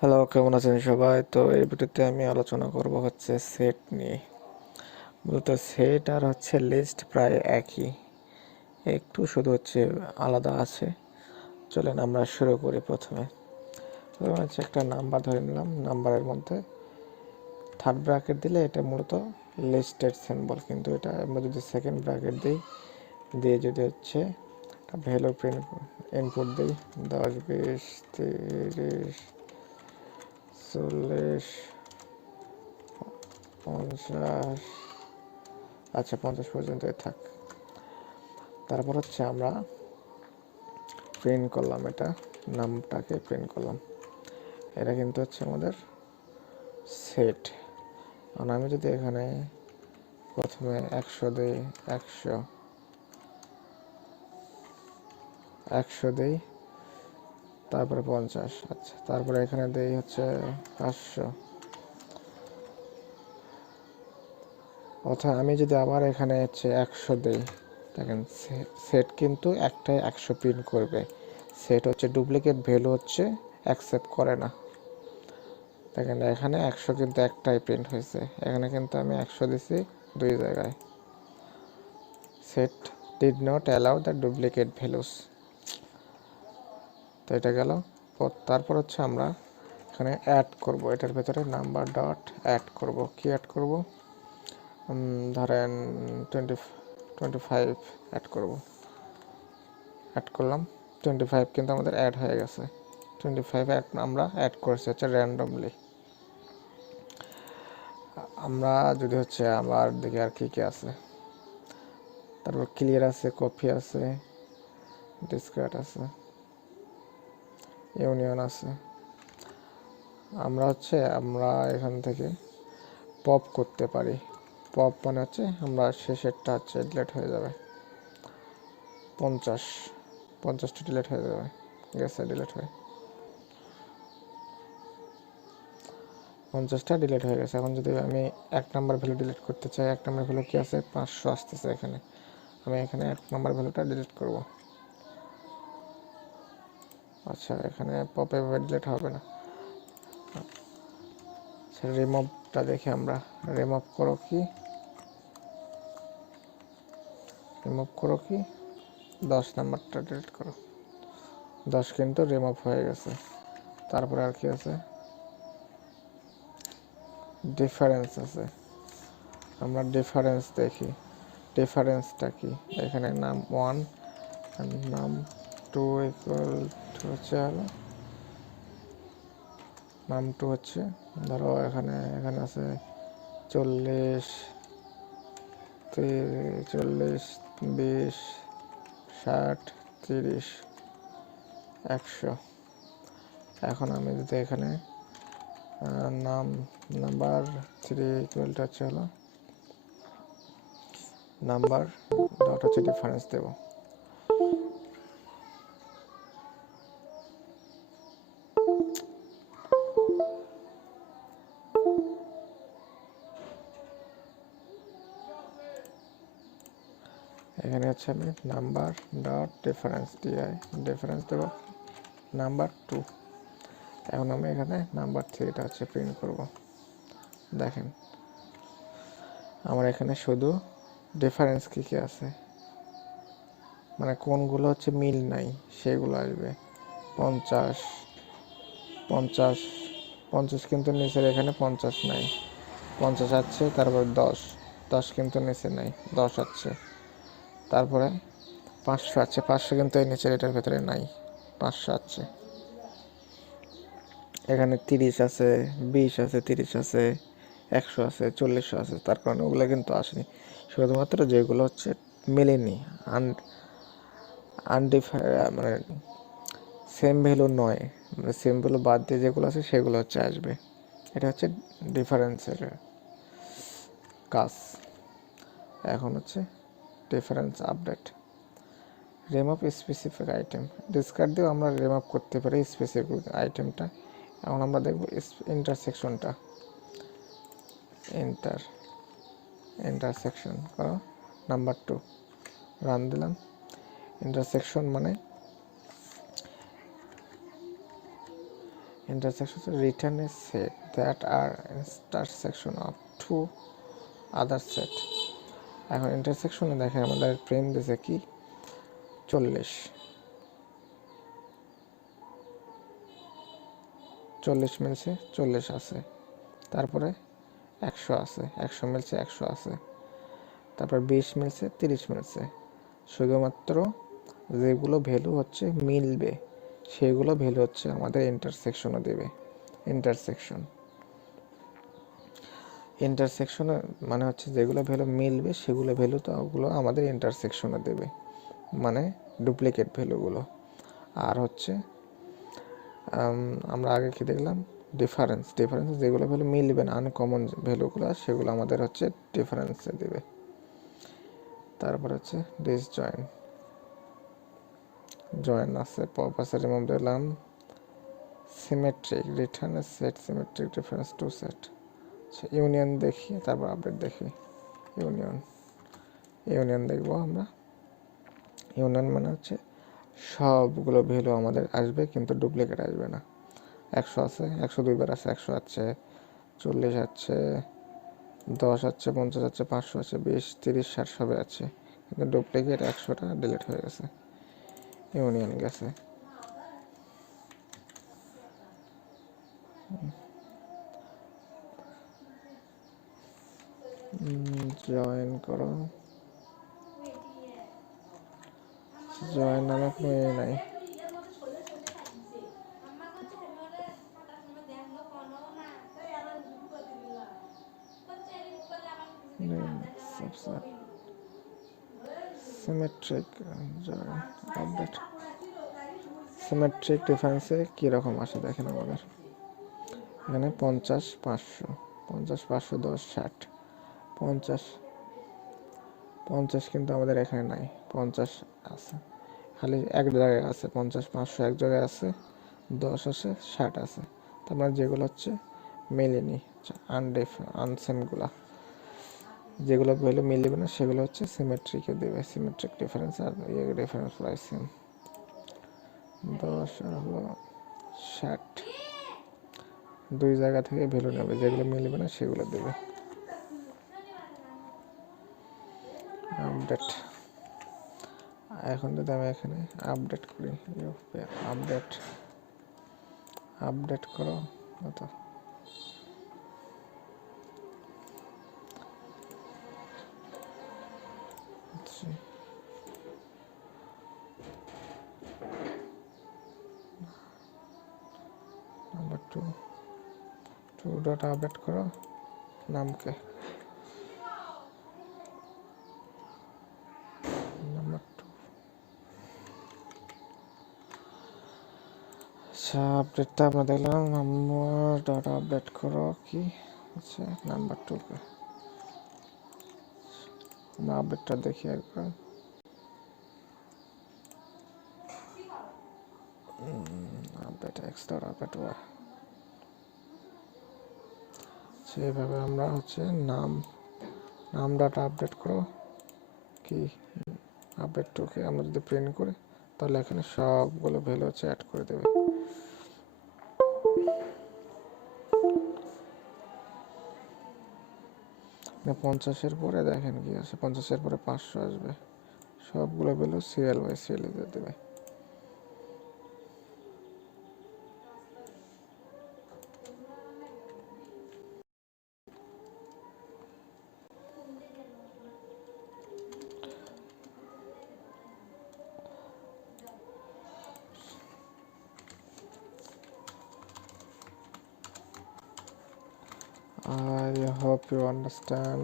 Hello, কেমন আছেন সবাই? তো এই ভিডিওতে আমি আলোচনা করব হচ্ছে সেট নিয়ে। মূলত সেট আর হচ্ছে লিস্ট প্রায় একই, একটু শুধু হচ্ছে আলাদা আছে। চলেন আমরা শুরু করি। প্রথমে হচ্ছে একটা নাম্বার ধরে নিলাম। নাম্বারের মধ্যে থার্ড ব্র্যাকেট দিলে এটা মূলত লিস্টের সিম্বল, কিন্তু এটা আমরা যদি সেকেন্ড ব্র্যাকেট দিই, দিয়ে যদি হচ্ছে ভ্যালু প্রিন্ট ইনপুট দিই 10, 20, 30, 40, 50, আচ্ছা 50 পর্যন্তই থাক। তারপর হচ্ছে আমরা প্রিন্ট করলাম, এটা নামটাকে প্রিন্ট করলাম। এটা কিন্তু হচ্ছে আমাদের সেট। আর আমি যদি এখানে প্রথমে 100 দিই, 100 দিই, তারপরে 50, আচ্ছা তারপরে এখানে দিই হচ্ছে 500, অর্থাৎ আমি যদি আবার এখানে হচ্ছে 100 দিই, দেখেন সেট কিন্তু একটাই 100 প্রিন্ট করবে। সেট হচ্ছে ডুপ্লিকেট ভ্যালু হচ্ছে অ্যাকসেপ্ট করে না। দেখেন এখানে 100 কিন্তু একটাই প্রিন্ট হয়েছে, এখানে কিন্তু আমি 100 দিছি দুই জায়গায়। Set did not allow the duplicate values. তো এটা গেল। তারপর হচ্ছে আমরা এখানে অ্যাড করব, এটার ভেতরে নাম্বার ডট অ্যাড করব। কি অ্যাড করব? ধরেন 25 অ্যাড করব। অ্যাড করলাম 25, কিন্তু আমাদের অ্যাড হয়ে গেছে। 25 আমরা অ্যাড করেছি হচ্ছে র্যান্ডমলি। আমরা যদি হচ্ছে আবার দেখি আর কি কি আছে, তারপর ক্লিয়ার আছে, কপি আছে, ডিসকার্ড আছে, ইউনিয়ন আছে। আমরা এখান থেকে পপ করতে পারি। পপ মানে হচ্ছে আমরা শেষেরটা হচ্ছে ডিলেট হয়ে যাবে। 50টা ডিলেট হয়ে যাবে, গেছে ডিলেট হয়ে 50টা ডিলেট হয়ে গেছে। এখন যদি আমি 1 নাম্বার ভ্যালু ডিলিট করতে চাই, 1 নাম্বার ভ্যালু কি আছে? 500 আসতেছে এখানে। আমি এখানে 1 নাম্বার ভ্যালুটা ডিলিট করব। আচ্ছা এখানে পপে ডিলিট হবে না। আচ্ছা রিমুভটা দেখি আমরা। রিমুভ করো কি, 10 নাম্বারটা ডিলিট করো। 10 কিন্তু রিমুভ হয়ে গেছে। তারপরে আর কি আছে? ডিফারেন্স আছে। আমরা ডিফারেন্স দেখি, ডিফারেন্সটা কি? এখানে নাম 1 আর নাম 2 ইকুয়াল টু হচ্ছে নাম 2 হচ্ছে, ধরো এখানে আছে 40, 20, 60, 30, 100। এখন আমি যদি এখানে নাম্বার 3 ইকুয়াল টু হচ্ছে নাম্বার ডট হচ্ছে ডিফারেন্স দেব। এখানে হচ্ছে আমি নাম্বার ডট ডিফারেন্স ডিফারেন্স দেব নাম্বার 2। এখন আমি এখানে নাম্বার 3টা হচ্ছে প্রিন্ট করব। দেখেন আমার এখানে শুধু ডিফারেন্স কী কী আছে, মানে কোনগুলো হচ্ছে মিল নাই সেগুলো আসবে। 50, 50, 50 কিন্তু নিচের এখানে 50 নাই, 50 আছে। তারপর 10, 10 কিন্তু নিচে নাই, 10 আছে। তারপরে 500 আছে, 500 কিন্তু এই নিচের এটার ভেতরে নাই, 500 আছে। এখানে 30 আছে, 20 আছে, 30 আছে, 100 আছে, 40 আছে। তার কারণে ওগুলো কিন্তু আসেনি। শুধুমাত্র যেগুলো হচ্ছে মেলেনি, মানে সেম ভ্যালু নয়, মানে সেম ভ্যালু বাদ দিয়ে যেগুলো আছে সেগুলো হচ্ছে আসবে। এটা হচ্ছে ডিফারেন্সের কাজ। এখন হচ্ছে difference update. Remove specific item, discard দিয়েও আমরা রিমুভ করতে পারি স্পেসিফিক আইটেমটা। এখন আমরা দেখব ইন্টারসেকশনটা। ইন্টারসেকশন করো, নাম্বার 2 রান দিলাম। ইন্টারসেকশন মানে intersection return a set that are intersection of two other set. এখন ইন্টারসেকশনে দেখেন আমাদের প্রিন্ট দিছে কি 40 মিলছে 40 আছে, তারপরে 100 আছে, 100 মিলছে 100 আছে, তারপর 20 মিলছে 30 মিলছে। শুধুমাত্র যেগুলো ভ্যালু হচ্ছে মিলবে সেগুলো ভ্যালু হচ্ছে আমাদের ইন্টারসেকশনে দেবে। ইন্টারসেকশনে মানে হচ্ছে যেগুলো ভ্যালু মিলবে সেগুলো ভ্যালু তো ওগুলো আমাদের ইন্টারসেকশনে দেবে, মানে ডুপ্লিকেট ভ্যালুগুলো। আর হচ্ছে আমরা আগে কি দেখলাম, ডিফারেন্স যেগুলো ভ্যালু মিলবে না, আনকমন ভ্যালুগুলো, সেগুলো আমাদের হচ্ছে ডিফারেন্সে দেবে। তারপর হচ্ছে জয়েন আছে, পারপাসে রিমুভ দিলাম। Symmetric return a set symmetric difference to set. Union দেখি, তারপর আপডেট দেখি। ইউনিয়ন দেখবো আমরা। ইউনিয়ন মানে হচ্ছে সবগুলো ভ্যালু আমাদের আসবে কিন্তু ডুপ্লিকেট আসবে না। 100 আছে, 100 দুইবার আছে, 100 আছে, 40 আছে, 10 আছে, 50 আছে, 500 আছে, 20, 30, 60 সবে আছে, কিন্তু ডুপ্লিকেট 100টা ডিলিট হয়ে গেছে, ইউনিয়ন গেছে। জয়েন করো। জয়েন নামে কোনো ইয়ে নাই। Symmetric join update. সিমেট্রিক ডিফারেন্সে কীরকম আসে দেখেন আমাদের এখানে 50, 500, 50, 500, 10, 60, 50 কিন্তু আমাদের এখানে নাই, 50 আছে খালি এক জায়গায় আছে, 50, 500 এক জায়গায় আছে, 10 আছে, 60 আছে। তার মানে যেগুলো হচ্ছে মেলেনি, আনসেমগুলা, যেগুলো ভ্যালু মিলবে না সেগুলো হচ্ছে সিমেট্রিকে দেবে, সিমেট্রিক ডিফারেন্স। আর ডিফারেন্স প্রাইস সেম, 10 হলো 60, দুই জায়গা থেকে ভ্যালু নেবে, যেগুলো মিলবে না সেগুলো দেবে। আপডেট। এখন যদি আমি এখানে আপডেট করি, আপডেট করো তো, নাম্বার 2 ডট আপডেট করো নামকে, নাম্বার 2। আচ্ছা, আপডেটটা আমরা দেখলাম, নাম্বার ডট আপডেট করো কি আচ্ছা নাম্বার 2কে। আমরা আপডেটটা দেখি একবার। Update x dot update y. সেইভাবে আমরা হচ্ছে নাম ডাটা আপডেট করো কি আপডেট 2কে আমরা যদি প্রিন্ট করি তাহলে এখানে সবগুলো ভ্যালু হচ্ছে অ্যাড করে দেবে। 50-এর পরে দেখেন কি আছে, 50-এর পরে 500 আসবে, সবগুলো ভ্যালু সিরিয়াল বাই সিরিয়াল দিয়ে দেবে। I hope you understand.